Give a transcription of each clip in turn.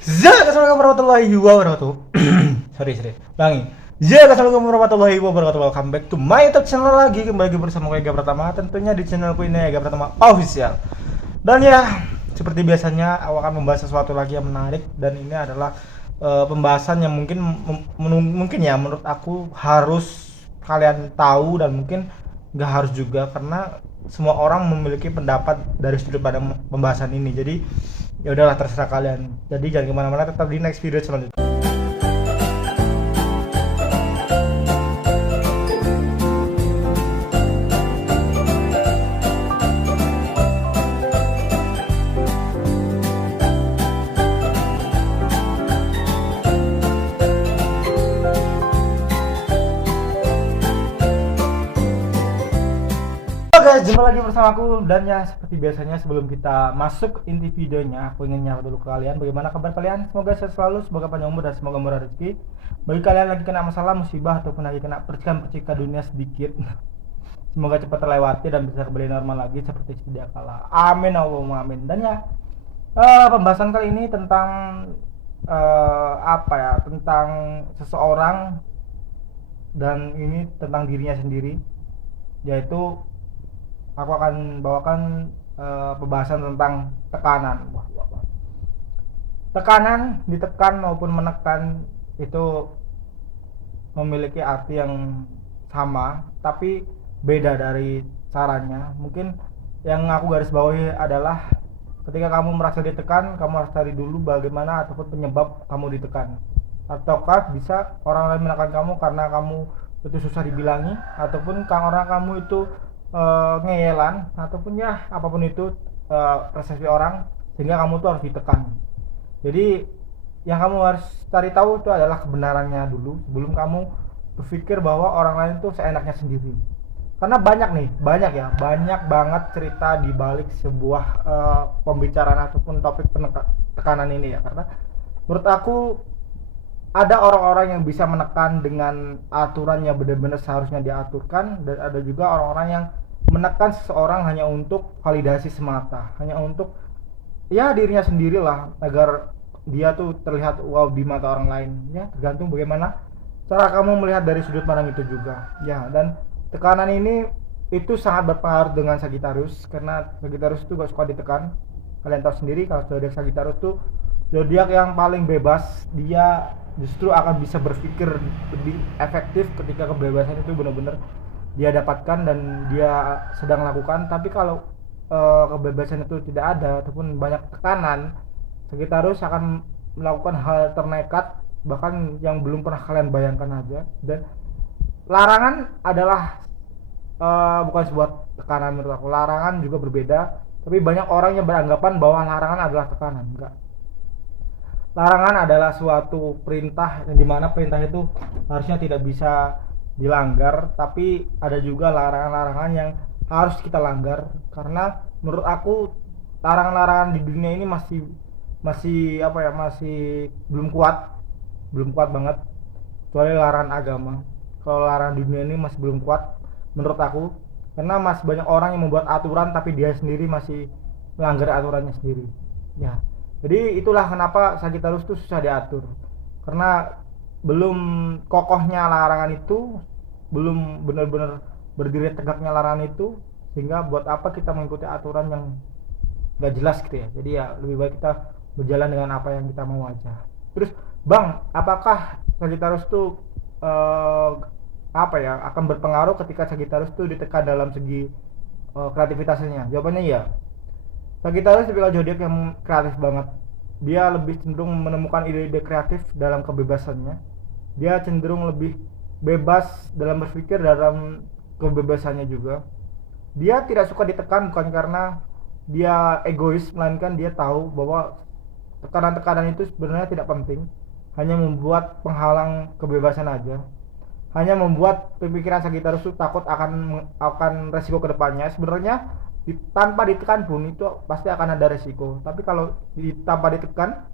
Assalamualaikum warahmatullahi wabarakatuh. sorry. Ulangi. Assalamualaikum warahmatullahi wabarakatuh. Welcome back to my YouTube channel lagi. Kembali bersama gue Ega Pratama. Tentunya di channelku ini Ega Pratama Official. Dan ya, seperti biasanya aku akan membahas sesuatu lagi yang menarik. Dan ini adalah pembahasan yang mungkin ya menurut aku harus kalian tahu dan mungkin nggak harus juga karena semua orang memiliki pendapat dari sudut pandang pembahasan ini. Jadi ya udahlah terserah kalian. Jadi jangan kemana-mana, tetap di next video selanjutnya. Halo guys, jumpa lagi bersama aku. Dan ya seperti biasanya sebelum kita masuk inti videonya, aku ingin nyapa dulu ke kalian. Bagaimana kabar kalian? Semoga sehat selalu, semoga panjang umur dan semoga murah rezeki. Bagi kalian lagi kena masalah, musibah ataupun lagi kena percikan-percikan dunia sedikit, semoga cepat terlewati dan bisa kembali normal lagi seperti sedia kala. Amin Allahumma amin. Dan ya pembahasan kali ini tentang apa ya? Tentang seseorang, dan ini tentang dirinya sendiri, yaitu aku akan bawakan pembahasan tentang tekanan. Tekanan, ditekan maupun menekan itu memiliki arti yang sama, tapi beda dari caranya. Mungkin yang aku garis bawahi adalah ketika kamu merasa ditekan, kamu harus cari dulu bagaimana ataupun penyebab kamu ditekan. Ataukah bisa orang lain menekan kamu karena kamu itu susah dibilangi, ataupun orang kamu itu ngeyelan, ataupun ya apapun itu persepsi orang sehingga kamu tuh harus ditekan. Jadi yang kamu harus cari tahu itu adalah kebenarannya dulu sebelum kamu berpikir bahwa orang lain itu seenaknya sendiri. Karena banyak banget cerita di balik sebuah pembicaraan ataupun topik tekanan ini ya. Karena menurut aku ada orang-orang yang bisa menekan dengan aturan yang benar-benar seharusnya diaturkan, dan ada juga orang-orang yang menekan seseorang hanya untuk validasi semata, hanya untuk ya dirinya sendirilah, agar dia tuh terlihat wow di mata orang lain. Ya tergantung bagaimana cara kamu melihat dari sudut pandang itu juga ya. Dan tekanan ini itu sangat berpengaruh dengan Sagittarius, karena Sagittarius itu gak suka ditekan. Kalian tahu sendiri kalau zodiak Sagittarius tuh zodiak yang paling bebas. Dia justru akan bisa berpikir lebih efektif ketika kebebasan itu benar-benar dia dapatkan dan dia sedang lakukan. Tapi kalau kebebasan itu tidak ada ataupun banyak tekanan, Sagittarius akan melakukan hal ternekat bahkan yang belum pernah kalian bayangkan aja. Dan larangan adalah bukan sebuah tekanan menurut aku. Larangan juga berbeda, tapi banyak orang yang beranggapan bahwa larangan adalah tekanan. Enggak. Larangan adalah suatu perintah, yang dimana perintah itu harusnya tidak bisa dilanggar, tapi ada juga larangan-larangan yang harus kita langgar. Karena menurut aku larangan-larangan di dunia ini masih apa ya, masih belum kuat banget, kecuali larangan agama. Kalau larangan di dunia ini masih belum kuat menurut aku, karena masih banyak orang yang membuat aturan tapi dia sendiri masih melanggar aturannya sendiri ya. Jadi itulah kenapa Sagittarius itu susah diatur, karena belum kokohnya larangan itu, belum benar-benar berdiri tegaknya larangan itu, sehingga buat apa kita mengikuti aturan yang gak jelas gitu ya. Jadi ya lebih baik kita berjalan dengan apa yang kita mau aja. Terus Bang, apakah Sagittarius itu akan berpengaruh ketika Sagittarius itu ditekan dalam segi kreativitasnya? Jawabannya iya. Sagittarius tipikal zodiak yang kreatif banget. Dia lebih cenderung menemukan ide-ide kreatif dalam kebebasannya. Dia cenderung lebih bebas dalam berpikir dalam kebebasannya juga. Dia tidak suka ditekan bukan karena dia egois, melainkan dia tahu bahwa tekanan-tekanan itu sebenarnya tidak penting, hanya membuat penghalang kebebasan aja. Hanya membuat pemikiran Sagittarius itu takut akan resiko kedepannya. Sebenarnya tanpa ditekan pun itu pasti akan ada resiko, tapi kalau tanpa ditekan,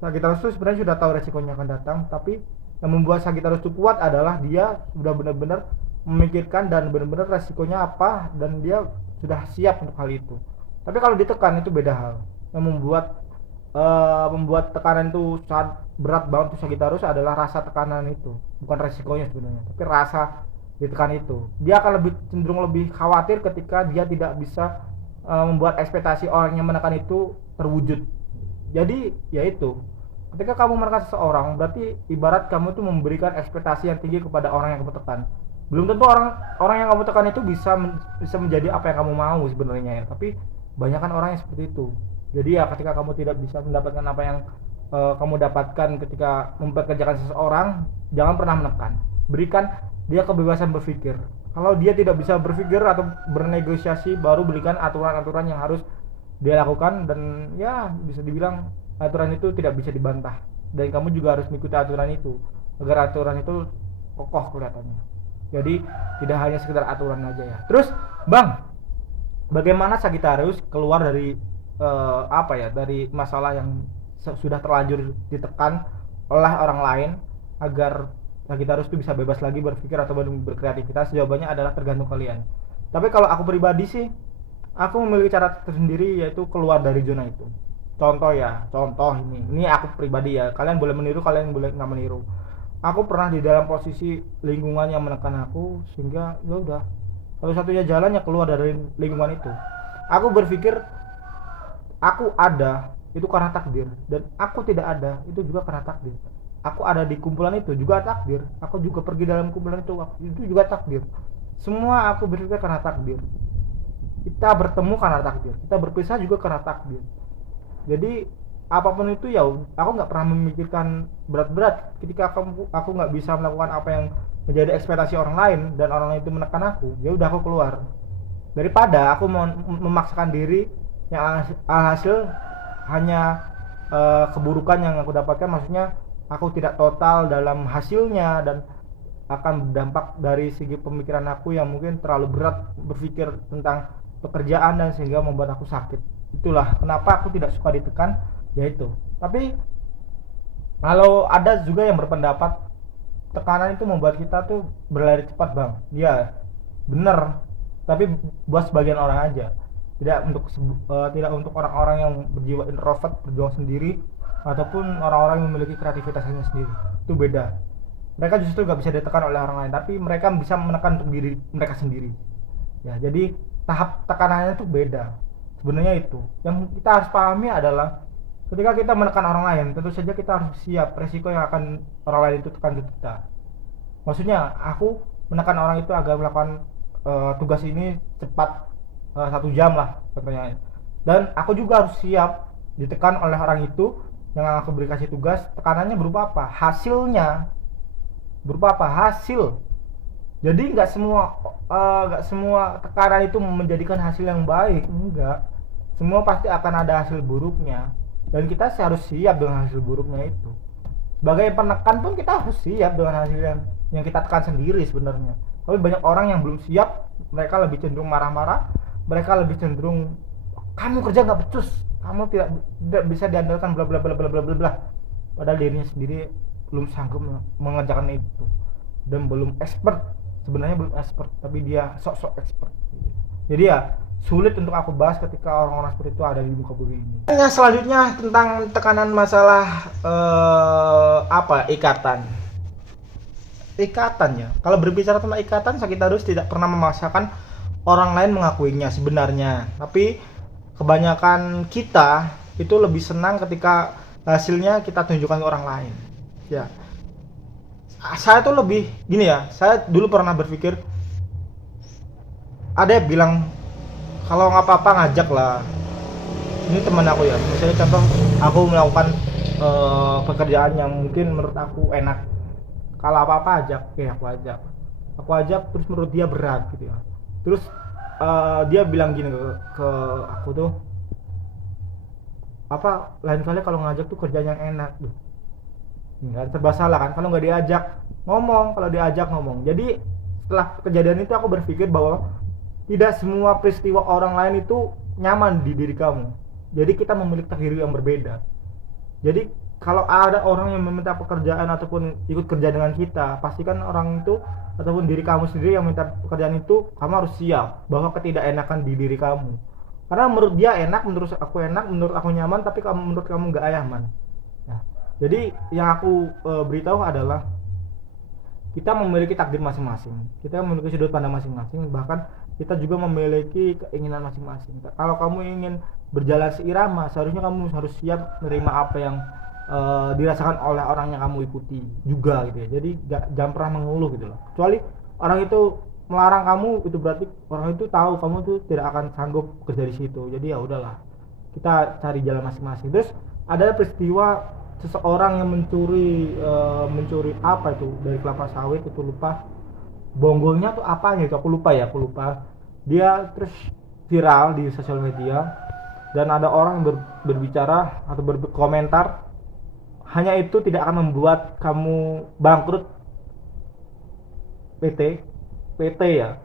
Sagittarius itu sebenarnya sudah tahu resikonya akan datang. Tapi yang membuat Sagittarius itu kuat adalah dia sudah benar-benar memikirkan dan benar-benar resikonya apa, dan dia sudah siap untuk hal itu. Tapi kalau ditekan itu beda hal. Yang membuat membuat tekanan itu sangat berat banget untuk Sagittarius adalah rasa tekanan itu, bukan resikonya sebenarnya, tapi rasa ditekan itu. Dia akan lebih cenderung lebih khawatir ketika dia tidak bisa membuat ekspektasi orang yang menekan itu terwujud. Jadi ya itu, ketika kamu menekan seseorang berarti ibarat kamu tuh memberikan ekspektasi yang tinggi kepada orang yang kamu tekan. Belum tentu orang orang yang kamu tekan itu bisa menjadi apa yang kamu mau sebenarnya ya, tapi banyak kan orang yang seperti itu. Jadi ya ketika kamu tidak bisa mendapatkan apa yang kamu dapatkan ketika mempekerjakan seseorang, jangan pernah menekan. Berikan dia kebebasan berpikir. Kalau dia tidak bisa berpikir atau bernegosiasi, baru berikan aturan-aturan yang harus dia lakukan, dan ya bisa dibilang aturan itu tidak bisa dibantah, dan kamu juga harus mengikuti aturan itu agar aturan itu kokoh kelihatannya. Jadi tidak hanya sekedar aturan aja ya. Terus Bang, bagaimana Sagittarius keluar dari dari masalah yang sudah terlanjur ditekan oleh orang lain agar Sagittarius itu bisa bebas lagi berpikir atau berkreativitas? Jawabannya adalah tergantung kalian. Tapi kalau aku pribadi sih, aku memiliki cara tersendiri, yaitu keluar dari zona itu. Contoh ini aku pribadi ya. Kalian boleh meniru, kalian boleh nggak meniru. Aku pernah di dalam posisi lingkungan yang menekan aku, sehingga ya udah, satu-satunya jalan ya keluar dari lingkungan itu. Aku berpikir aku ada itu karena takdir, dan aku tidak ada itu juga karena takdir. Aku ada di kumpulan itu juga takdir, aku juga pergi dalam kumpulan itu juga takdir. Semua aku berpikir karena takdir. Kita bertemu karena takdir, kita berpisah juga karena takdir. Jadi apapun itu ya, aku nggak pernah memikirkan berat-berat ketika aku nggak bisa melakukan apa yang menjadi ekspektasi orang lain dan orang lain itu menekan aku. Ya udah, aku keluar, daripada aku memaksakan diri yang alhasil hanya keburukan yang aku dapatkan. Maksudnya aku tidak total dalam hasilnya, dan akan berdampak dari segi pemikiran aku yang mungkin terlalu berat berpikir tentang pekerjaan, dan sehingga membuat aku sakit. Itulah kenapa aku tidak suka ditekan, yaitu. Tapi kalau ada juga yang berpendapat tekanan itu membuat kita tuh berlari cepat, Bang. Ya bener, tapi buat sebagian orang aja, tidak untuk orang-orang yang berjiwa introvert, berjuang sendiri, ataupun orang-orang yang memiliki kreativitasnya sendiri. Itu beda. Mereka justru gak bisa ditekan oleh orang lain, tapi mereka bisa menekan untuk diri mereka sendiri. Ya, jadi tahap tekanannya itu beda. Sebenarnya itu yang kita harus pahami adalah ketika kita menekan orang lain, tentu saja kita harus siap resiko yang akan orang lain itu tekan ke kita. Maksudnya aku menekan orang itu agar melakukan tugas ini cepat, 1 jam lah contohnya, dan aku juga harus siap ditekan oleh orang itu yang aku beri kasih tugas. Tekanannya berupa apa? Hasilnya berupa apa? Hasil. Jadi nggak semua tekanan itu menjadikan hasil yang baik, enggak. Semua pasti akan ada hasil buruknya, dan kita harus siap dengan hasil buruknya itu. Sebagai penekan pun kita harus siap dengan hasil yang kita tekan sendiri sebenarnya. Tapi banyak orang yang belum siap, mereka lebih cenderung marah-marah, mereka lebih cenderung kamu kerja nggak becus, kamu tidak bisa diandalkan, bla bla bla bla bla bla. Padahal dirinya sendiri belum sanggup mengerjakan itu, dan belum expert. Sebenarnya belum expert, tapi dia sok-sok expert. Jadi ya sulit untuk aku bahas ketika orang-orang seperti itu ada di muka bumi ini. Yang selanjutnya tentang tekanan masalah ikatan ya. Kalau berbicara tentang ikatan, Sagittarius tidak pernah memaksakan orang lain mengakuinya sebenarnya, tapi kebanyakan kita itu lebih senang ketika hasilnya kita tunjukkan ke orang lain. Ya, saya tuh lebih gini ya, saya dulu pernah berpikir, ada yang bilang kalau nggak apa-apa ngajak lah. Ini teman aku ya, misalnya contoh aku melakukan pekerjaan yang mungkin menurut aku enak, kalau apa-apa ajak, aku ajak terus menurut dia berat gitu ya. Terus dia bilang gini ke aku tuh, apa lain kali kalau ngajak tuh kerjaan yang enak tuh. Nggak serba salah kan kalau nggak diajak ngomong, kalau diajak ngomong. Jadi setelah kejadian itu aku berpikir bahwa tidak semua peristiwa orang lain itu nyaman di diri kamu. Jadi kita memiliki takdir yang berbeda. Jadi kalau ada orang yang meminta pekerjaan ataupun ikut kerja dengan kita, pastikan orang itu ataupun diri kamu sendiri yang minta pekerjaan itu, kamu harus siap bahwa ketidakenakan di diri kamu. karena menurut dia enak, menurut aku nyaman, tapi menurut kamu nggak nyaman. Nah, jadi yang aku beritahu adalah kita memiliki takdir masing-masing, kita memiliki sudut pandang masing-masing, bahkan kita juga memiliki keinginan masing-masing. Kalau kamu ingin berjalan seirama, seharusnya kamu harus siap menerima apa yang dirasakan oleh orang yang kamu ikuti juga gitu ya. Jadi jangan pernah mengeluh gitu loh, kecuali orang itu melarang kamu, itu berarti orang itu tahu kamu tuh tidak akan sanggup kerja di situ. Jadi ya udahlah, kita cari jalan masing-masing. Terus ada peristiwa seseorang yang mencuri apa itu dari kelapa sawit, itu lupa bonggolnya tuh apanya itu, aku lupa. Dia terus viral di sosial media, dan ada orang yang berbicara atau berkomentar, hanya itu tidak akan membuat kamu bangkrut PT ya,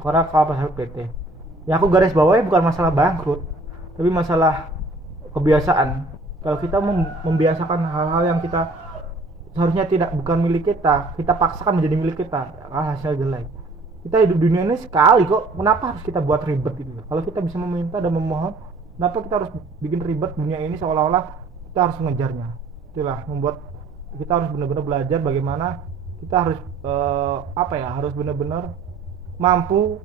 karena kelapa sawit PT. Yang aku garis bawahi bukan masalah bangkrut, tapi masalah kebiasaan. Kalau kita membiasakan hal-hal yang kita seharusnya bukan milik kita paksakan menjadi milik kita, hasil jelek. Kita hidup dunia ini sekali kok, kenapa harus kita buat ribet gitu? Kalau kita bisa meminta dan memohon, kenapa kita harus bikin ribet dunia ini seolah-olah kita harus mengejarnya? Itulah membuat kita harus benar-benar belajar bagaimana kita harus harus benar-benar mampu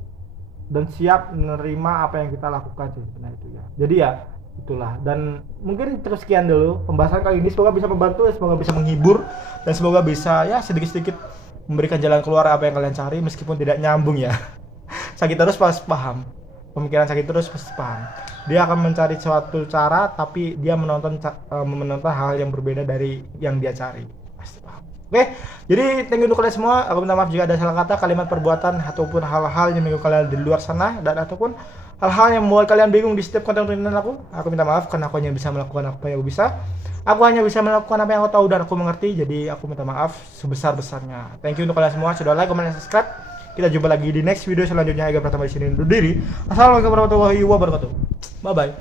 dan siap menerima apa yang kita lakukan sih. Nah itu ya. Jadi ya itulah, dan mungkin terus sekian dulu pembahasan kali ini, semoga bisa membantu, semoga bisa menghibur, dan semoga bisa ya sedikit-sedikit memberikan jalan keluar apa yang kalian cari, meskipun tidak nyambung ya. Sakit terus pasti paham, pemikiran sakit terus pasti paham. Dia akan mencari suatu cara, tapi dia menonton hal yang berbeda dari yang dia cari, pasti paham. Oke, jadi thank you untuk kalian semua. Aku minta maaf jika ada salah kata, kalimat, perbuatan, ataupun hal-hal yang mengganggu kalian di luar sana, dan ataupun hal-hal yang membuat kalian bingung di setiap konten-konten aku. Aku minta maaf karena aku hanya bisa melakukan apa yang aku bisa. Aku hanya bisa melakukan apa yang aku tahu dan aku mengerti. Jadi aku minta maaf sebesar-besarnya. Thank you untuk kalian semua sudah like, comment, dan subscribe. Kita jumpa lagi di next video selanjutnya. Ega Pratama di sini undur diri. Assalamualaikum warahmatullahi wabarakatuh. Bye bye.